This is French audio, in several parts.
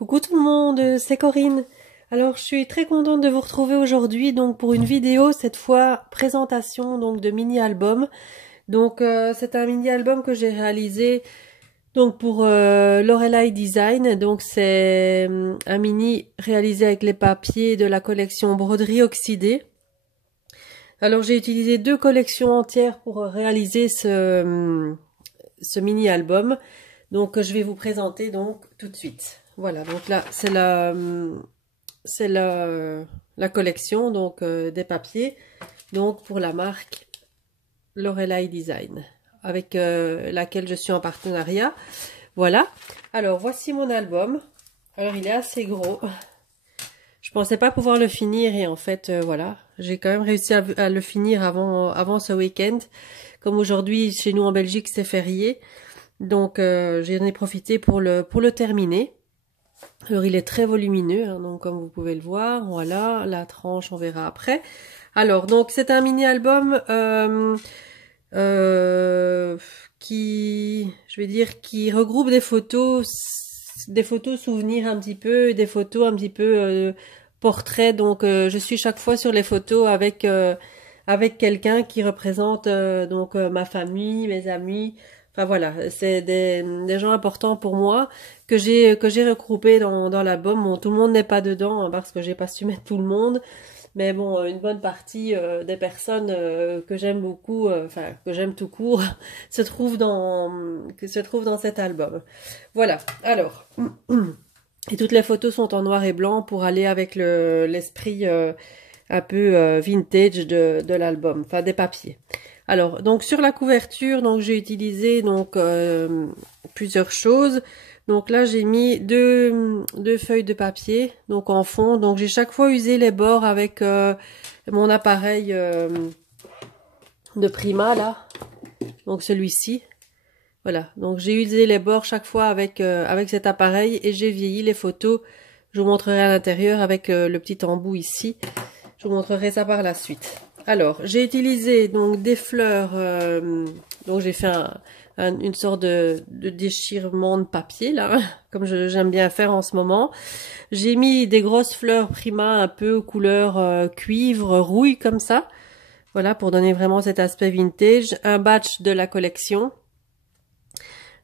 Coucou tout le monde, c'est Corinne. Alors je suis très contente de vous retrouver aujourd'hui donc pour une vidéo, cette fois présentation donc de mini-album. Donc c'est un mini-album que j'ai réalisé donc pour Lorelei Design. Donc c'est un mini réalisé avec les papiers de la collection broderie oxydée. Alors j'ai utilisé 2 collections entières pour réaliser ce mini-album. Donc je vais vous présenter donc tout de suite. Voilà, donc là c'est la collection donc des papiers donc pour la marque Lorelei Design avec laquelle je suis en partenariat. Voilà. Alors voici mon album. Alors il est assez gros. Je pensais pas pouvoir le finir et en fait voilà, j'ai quand même réussi à le finir avant ce week-end. Comme aujourd'hui chez nous en Belgique c'est férié. Donc j'en ai profité pour le terminer. Alors il est très volumineux, hein, donc comme vous pouvez le voir, voilà, la tranche on verra après. Alors donc c'est un mini-album qui regroupe des photos souvenirs un petit peu, des photos un petit peu portraits. Donc je suis chaque fois sur les photos avec quelqu'un qui représente ma famille, mes amis. Enfin voilà, c'est des gens importants pour moi que j'ai regroupés dans l'album. Bon, tout le monde n'est pas dedans hein, parce que j'ai pas su mettre tout le monde, mais bon, une bonne partie des personnes que j'aime beaucoup, enfin que j'aime tout court, se trouvent dans cet album. Voilà. Alors, et toutes les photos sont en noir et blanc pour aller avec l'esprit un peu vintage de l'album, enfin des papiers. Alors, donc sur la couverture, donc j'ai utilisé donc plusieurs choses. Donc là, j'ai mis deux feuilles de papier donc en fond. Donc j'ai chaque fois usé les bords avec mon appareil de Prima là. Donc celui-ci. Voilà. Donc j'ai usé les bords chaque fois avec cet appareil et j'ai vieilli les photos. Je vous montrerai à l'intérieur avec le petit embout ici. Je vous montrerai ça par la suite. Alors, j'ai utilisé donc des fleurs, donc j'ai fait une sorte de déchirement de papier là, comme j'aime bien faire en ce moment. J'ai mis des grosses fleurs Prima un peu couleur cuivre, rouille comme ça. Voilà, pour donner vraiment cet aspect vintage. Un batch de la collection.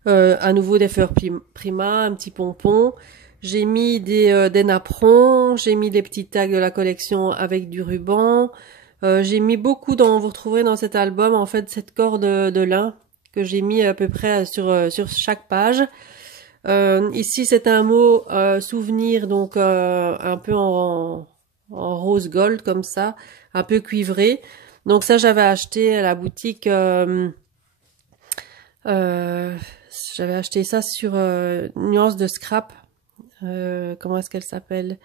À nouveau des fleurs Prima, un petit pompon. J'ai mis des napperons, j'ai mis des petits tags de la collection avec du ruban. J'ai mis beaucoup vous retrouverez dans cet album en fait cette corde de lin que j'ai mis à peu près sur chaque page. Ici c'est un mot souvenir donc un peu en rose gold comme ça, un peu cuivré. Donc ça j'avais acheté à la boutique j'avais acheté ça sur Nuance de Scrap. Comment est-ce qu'elle s'appelle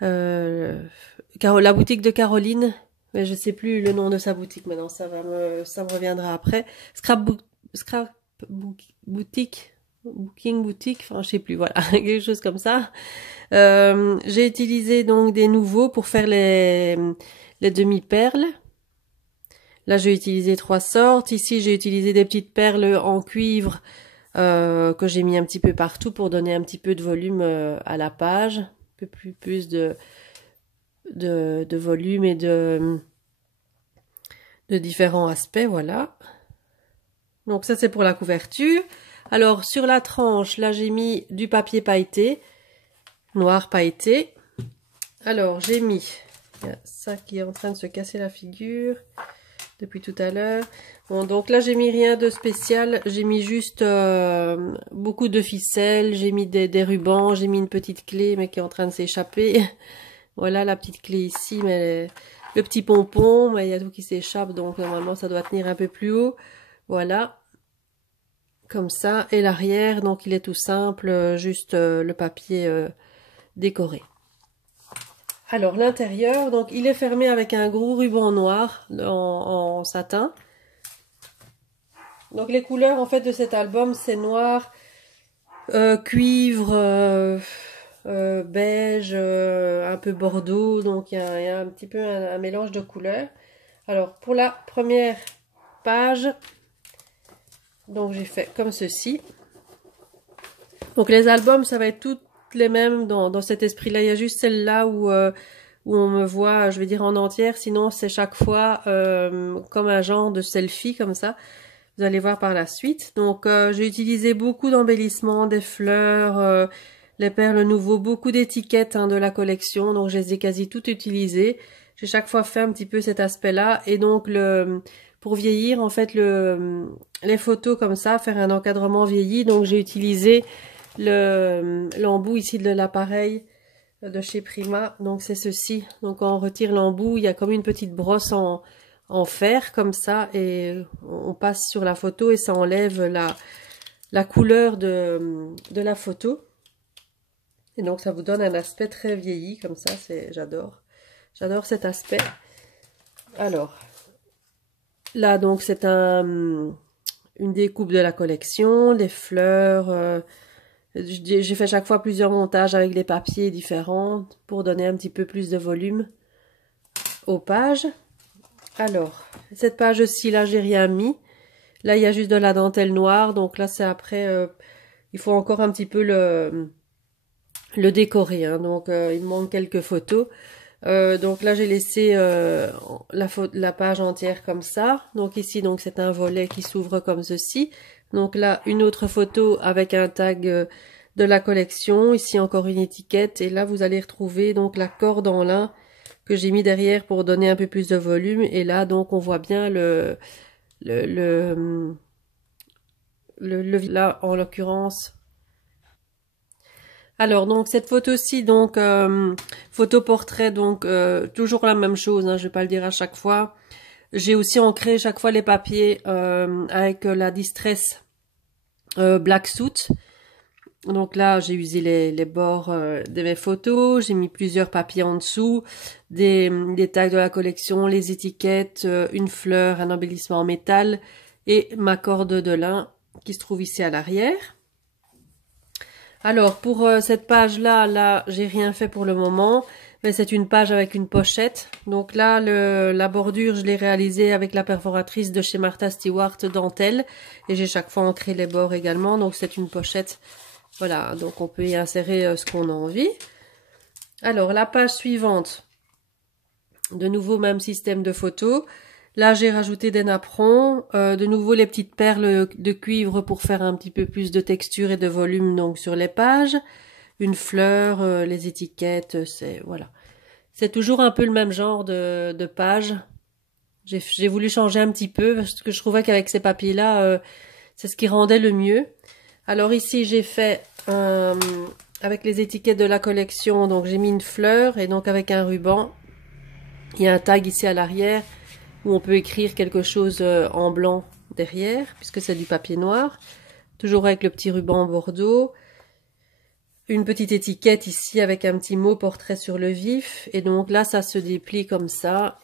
la boutique de Caroline. Mais je sais plus le nom de sa boutique maintenant, ça me reviendra après. Boutique, Booking boutique, enfin je sais plus, voilà, quelque chose comme ça. J'ai utilisé donc des nouveaux pour faire les demi-perles. Là j'ai utilisé 3 sortes. Ici j'ai utilisé des petites perles en cuivre que j'ai mis un petit peu partout pour donner un petit peu de volume à la page, un peu plus de volume et de différents aspects, voilà. Donc ça c'est pour la couverture. Alors sur la tranche, là j'ai mis du papier pailleté, noir pailleté. Alors j'ai mis, il y a ça qui est en train de se casser la figure depuis tout à l'heure. Bon, donc là j'ai mis rien de spécial, j'ai mis juste beaucoup de ficelles, j'ai mis des rubans, j'ai mis une petite clé mais qui est en train de s'échapper. Voilà la petite clé ici, mais le petit pompon, mais il y a tout qui s'échappe, donc normalement ça doit tenir un peu plus haut. Voilà, comme ça. Et l'arrière, donc il est tout simple, juste le papier décoré. Alors l'intérieur, donc il est fermé avec un gros ruban noir en satin. Donc les couleurs en fait de cet album, c'est noir, cuivre, beige, un peu bordeaux, donc il y a un petit peu un mélange de couleurs. Alors pour la première page, donc j'ai fait comme ceci. Donc les albums, ça va être les mêmes dans cet esprit-là. Il y a juste celle-là où on me voit, je vais dire en entière. Sinon, c'est chaque fois comme un genre de selfie comme ça. Vous allez voir par la suite. Donc, j'ai utilisé beaucoup d'embellissements, des fleurs, les perles nouveaux, beaucoup d'étiquettes de la collection. Donc, je les ai quasi toutes utilisées. J'ai chaque fois fait un petit peu cet aspect-là. Et donc, pour vieillir, en fait, les photos comme ça, faire un encadrement vieilli. Donc, j'ai utilisé l'embout ici de l'appareil de chez Prima. Donc, c'est ceci. Donc, quand on retire l'embout, il y a comme une petite brosse en fer comme ça et on passe sur la photo et ça enlève la couleur de la photo. Et donc, ça vous donne un aspect très vieilli comme ça. J'adore. J'adore cet aspect. Alors, là, donc, c'est une découpe de la collection, les fleurs. J'ai fait chaque fois plusieurs montages avec des papiers différents pour donner un petit peu plus de volume aux pages. Alors, cette page-ci, là, j'ai rien mis. Là, il y a juste de la dentelle noire. Donc là, c'est après, il faut encore un petit peu le décorer. Hein. Donc, il me manque quelques photos. Donc là, j'ai laissé la page entière comme ça. Donc ici, donc c'est un volet qui s'ouvre comme ceci. Donc là, une autre photo avec un tag de la collection. Ici, encore une étiquette. Et là, vous allez retrouver donc la corde en lin que j'ai mis derrière pour donner un peu plus de volume. Et là, donc, on voit bien là, en l'occurrence. Alors, donc, cette photo-ci, donc, photo portrait, donc, toujours la même chose, hein, je vais pas le dire à chaque fois. J'ai aussi ancré chaque fois les papiers avec la Distress Black Suit. Donc là, j'ai usé les bords de mes photos, j'ai mis plusieurs papiers en dessous, des tags de la collection, les étiquettes, une fleur, un embellissement en métal et ma corde de lin qui se trouve ici à l'arrière. Alors, pour cette page-là, là, j'ai rien fait pour le moment, mais c'est une page avec une pochette. Donc là, la bordure, je l'ai réalisée avec la perforatrice de chez Martha Stewart dentelle et j'ai chaque fois ancré les bords également. Donc c'est une pochette. Voilà, donc on peut y insérer ce qu'on a envie. Alors, la page suivante, de nouveau, même système de photos. Là, j'ai rajouté des napperons, de nouveau les petites perles de cuivre pour faire un petit peu plus de texture et de volume donc sur les pages. Une fleur, les étiquettes, voilà. C'est toujours un peu le même genre de page. J'ai voulu changer un petit peu parce que je trouvais qu'avec ces papiers-là, c'est ce qui rendait le mieux. Alors ici, j'ai fait avec les étiquettes de la collection, donc j'ai mis une fleur et donc avec un ruban. Il y a un tag ici à l'arrière où on peut écrire quelque chose en blanc derrière, puisque c'est du papier noir. Toujours avec le petit ruban en bordeaux. Une petite étiquette ici avec un petit mot portrait sur le vif. Et donc là, ça se déplie comme ça.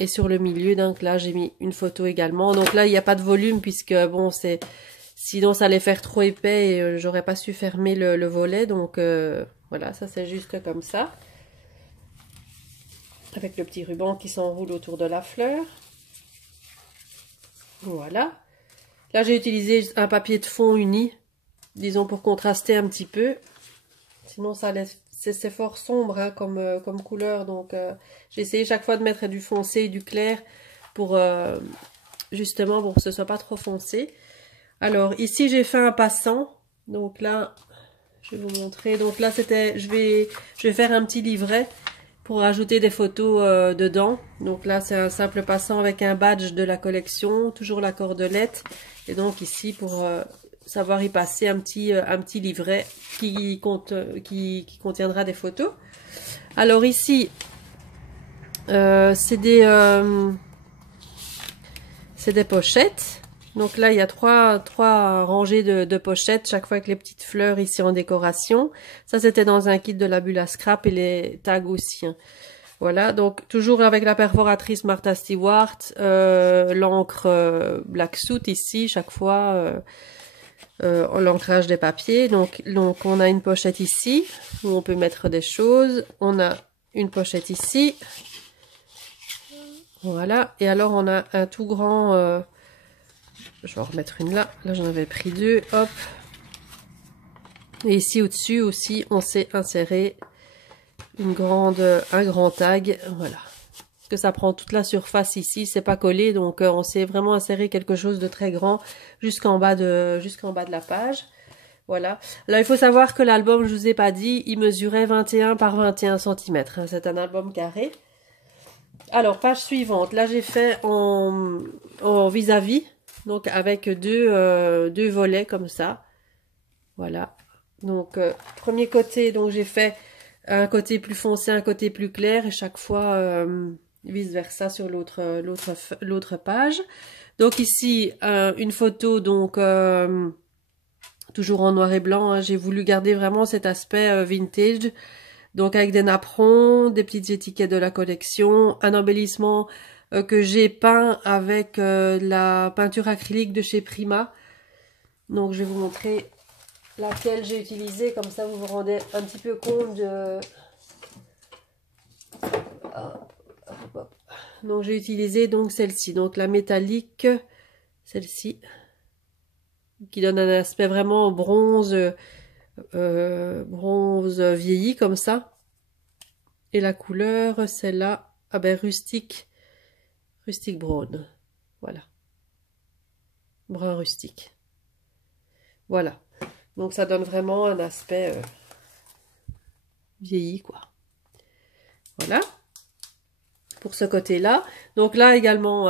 Et sur le milieu, donc là, j'ai mis une photo également. Donc là, il n'y a pas de volume puisque, bon, sinon ça allait faire trop épais et j'aurais pas su fermer le volet. Donc voilà, ça c'est juste comme ça. Avec le petit ruban qui s'enroule autour de la fleur. Voilà. Là, j'ai utilisé un papier de fond uni, disons pour contraster un petit peu. Sinon, c'est fort sombre hein, comme couleur. Donc, j'ai essayé chaque fois de mettre du foncé et du clair pour justement pour que ce soit pas trop foncé. Alors, ici, j'ai fait un passant. Donc là, je vais vous montrer. Donc là, je vais faire un petit livret pour ajouter des photos dedans. Donc là, c'est un simple passant avec un badge de la collection, toujours la cordelette. Et donc ici, pour savoir y passer un petit livret qui contiendra des photos. Alors ici, c'est des pochettes. Donc là, il y a trois rangées de pochettes, chaque fois avec les petites fleurs ici en décoration. Ça, c'était dans un kit de la bulle à scrap et les tags aussi. Hein. Voilà, donc toujours avec la perforatrice Martha Stewart, l'encre Black Suit ici, chaque fois, l'ancrage des papiers. Donc on a une pochette ici, où on peut mettre des choses. On a une pochette ici. Voilà, et alors on a un tout grand... je vais en remettre une là. Là, j'en avais pris deux. Hop. Et ici au-dessus aussi, on s'est inséré un grand tag, voilà. Parce que ça prend toute la surface ici, c'est pas collé, donc on s'est vraiment inséré quelque chose de très grand jusqu'en bas de la page. Voilà. Là, il faut savoir que l'album, je vous ai pas dit, il mesurait 21 par 21 cm. C'est un album carré. Alors, page suivante. Là, j'ai fait en vis-à-vis, donc avec deux volets comme ça. Voilà. Donc, premier côté, donc j'ai fait un côté plus foncé, un côté plus clair, et chaque fois vice versa sur l'autre page. Donc ici, une photo, donc toujours en noir et blanc. Hein. J'ai voulu garder vraiment cet aspect vintage. Donc avec des napperons, des petites étiquettes de la collection, un embellissement que j'ai peint avec la peinture acrylique de chez Prima. Donc je vais vous montrer laquelle j'ai utilisée, comme ça vous vous rendez un petit peu compte de... Donc j'ai utilisé donc celle-ci, donc la métallique, celle-ci, qui donne un aspect vraiment bronze, bronze vieilli comme ça. Et la couleur, celle-là, ah ben rustique brown, voilà, brun rustique. Voilà, donc ça donne vraiment un aspect vieilli quoi. Voilà. Pour ce côté-là. Donc là également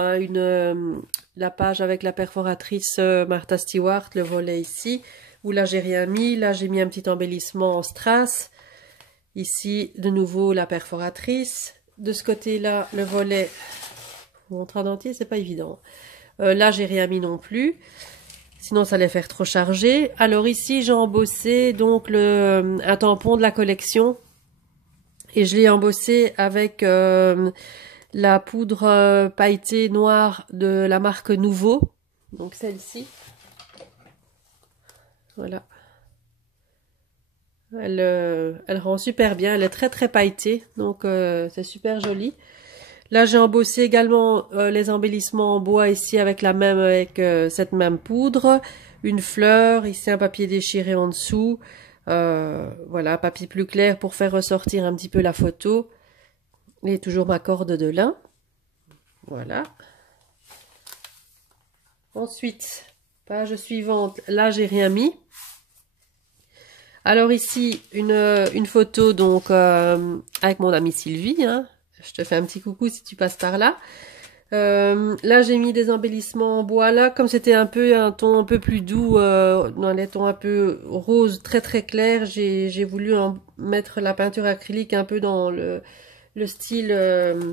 la page avec la perforatrice Martha Stewart, le volet ici, où là j'ai rien mis, là j'ai mis un petit embellissement en strass. Ici de nouveau la perforatrice. De ce côté-là le volet, je vous montre en entier, c'est pas évident. Là j'ai rien mis non plus, sinon ça allait faire trop chargé. Alors ici j'ai embossé donc un tampon de la collection. Et je l'ai embossé avec la poudre pailletée noire de la marque Nouveau. Donc celle-ci. Voilà. Elle rend super bien. Elle est très très pailletée. Donc c'est super joli. Là j'ai embossé également les embellissements en bois ici avec cette même poudre. Une fleur. Ici un papier déchiré en dessous. Voilà, papier plus clair pour faire ressortir un petit peu la photo. Et toujours ma corde de lin. Voilà. Ensuite, page suivante. Là, j'ai rien mis. Alors ici, une photo donc avec mon amie Sylvie. Hein. Je te fais un petit coucou si tu passes par là. Là, j'ai mis des embellissements en bois. Là, comme c'était un ton un peu plus doux, dans les tons un peu rose, très très clair, j'ai voulu mettre la peinture acrylique un peu dans le style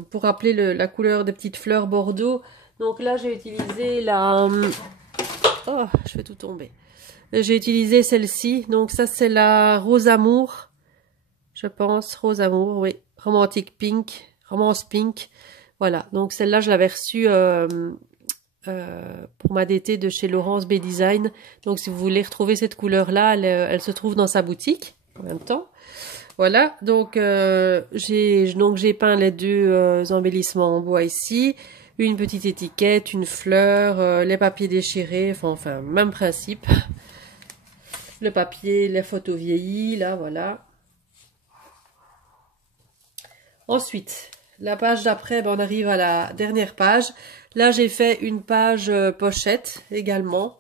pour rappeler la couleur des petites fleurs bordeaux. Donc là, j'ai utilisé oh, je fais tout tomber. J'ai utilisé celle-ci. Donc ça, c'est la Rose Amour. Je pense, Rose Amour, oui. Romantique Pink, Romance Pink. Voilà, donc celle-là, je l'avais reçue pour ma DT de chez Laurence B Design. Donc si vous voulez retrouver cette couleur-là, elle se trouve dans sa boutique en même temps. Voilà, donc j'ai peint les deux embellissements en bois ici. Une petite étiquette, une fleur, les papiers déchirés, enfin, même principe. Le papier, les photos vieillies, là, voilà. Ensuite, la page d'après, ben, on arrive à la dernière page. Là, j'ai fait une page pochette également.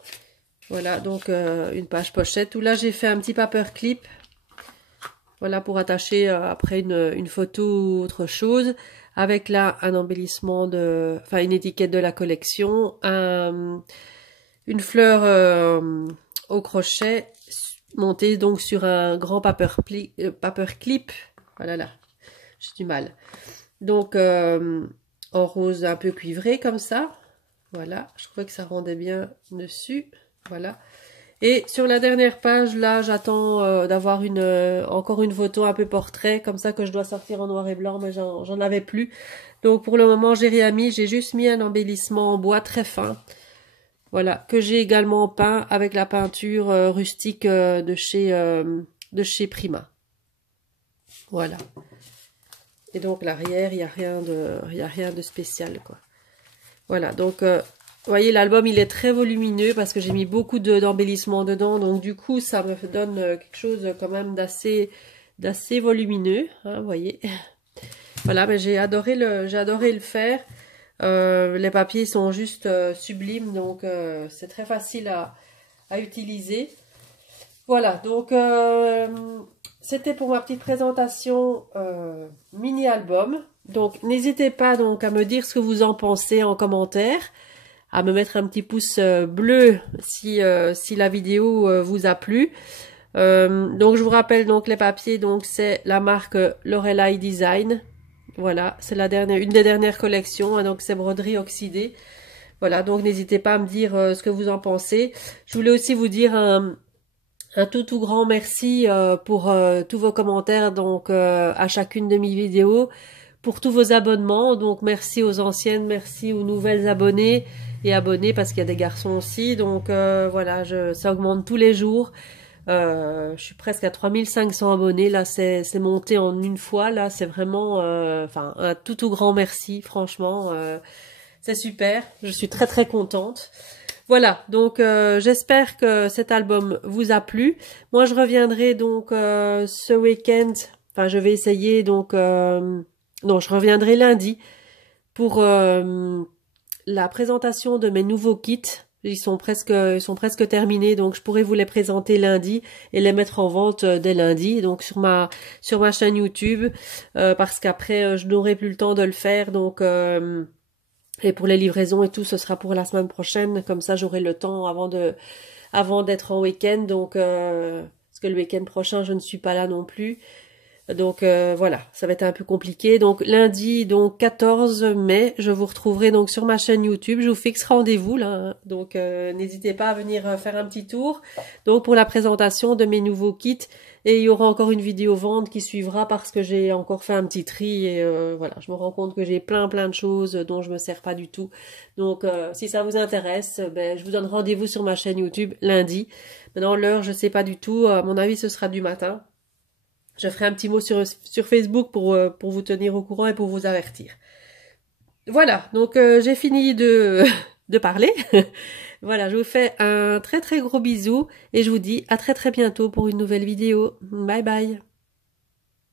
Voilà, donc une page pochette où là, j'ai fait un petit paperclip. Voilà, pour attacher après une photo ou autre chose. Avec là, un embellissement enfin, une étiquette de la collection. Une fleur au crochet montée donc sur un grand paperclip. Voilà là. J'ai du mal. Donc, en rose un peu cuivré comme ça. Voilà, je trouvais que ça rendait bien dessus. Voilà. Et sur la dernière page, là, j'attends d'avoir encore une photo un peu portrait, comme ça que je dois sortir en noir et blanc, mais j'en avais plus. Donc, pour le moment, j'ai rien mis. J'ai juste mis un embellissement en bois très fin. Voilà, que j'ai également peint avec la peinture rustique de chez Prima. Voilà. Et donc l'arrière, il y a rien de spécial quoi. Voilà, donc Vous voyez, l'album, il est très volumineux parce que j'ai mis beaucoup d'embellissements dedans. Donc, du coup, ça me donne quelque chose quand même d'assez volumineux. Hein, vous voyez. Voilà, mais j'ai adoré le faire. Les papiers sont juste sublimes. Donc, c'est très facile à utiliser. Voilà, donc c'était pour ma petite présentation mini-album. Donc, n'hésitez pas donc à me dire ce que vous en pensez en commentaire, à me mettre un petit pouce bleu si la vidéo vous a plu. Donc, je vous rappelle donc les papiers, donc c'est la marque Lorelei Design. Voilà, c'est une des dernières collections, hein, donc c'est broderie oxydée. Voilà, donc n'hésitez pas à me dire ce que vous en pensez. Je voulais aussi vous dire un tout grand merci pour tous vos commentaires donc à chacune de mes vidéos, pour tous vos abonnements. Donc merci aux anciennes, merci aux nouvelles abonnées et abonnés parce qu'il y a des garçons aussi. Donc voilà, ça augmente tous les jours. Je suis presque à 3500 abonnés. Là, c'est monté en une fois. Là, c'est vraiment enfin un tout grand merci. Franchement, c'est super. Je suis très contente. Voilà, donc j'espère que cet album vous a plu. Moi, je reviendrai donc ce week-end. Enfin, je vais essayer donc... non, je reviendrai lundi pour la présentation de mes nouveaux kits. Ils sont presque terminés, donc je pourrai vous les présenter lundi et les mettre en vente dès lundi, donc sur ma chaîne YouTube, parce qu'après je n'aurai plus le temps de le faire, donc... et pour les livraisons et tout, ce sera pour la semaine prochaine. Comme ça, j'aurai le temps avant d'être en week-end. Donc, parce que le week-end prochain, je ne suis pas là non plus. Donc, voilà, ça va être un peu compliqué. Donc, lundi, donc 14 mai, je vous retrouverai donc sur ma chaîne YouTube. Je vous fixe rendez-vous là. Hein. Donc, n'hésitez pas à venir faire un petit tour. Donc, pour la présentation de mes nouveaux kits. Et il y aura encore une vidéo vente qui suivra parce que j'ai encore fait un petit tri et voilà, je me rends compte que j'ai plein de choses dont je me sers pas du tout. Donc si ça vous intéresse, ben je vous donne rendez-vous sur ma chaîne YouTube lundi. Maintenant l'heure, je sais pas du tout, à mon avis ce sera du matin. Je ferai un petit mot sur Facebook pour vous tenir au courant et pour vous avertir. Voilà, donc j'ai fini de de parler. Voilà, je vous fais un très gros bisou et je vous dis à très bientôt pour une nouvelle vidéo. Bye bye.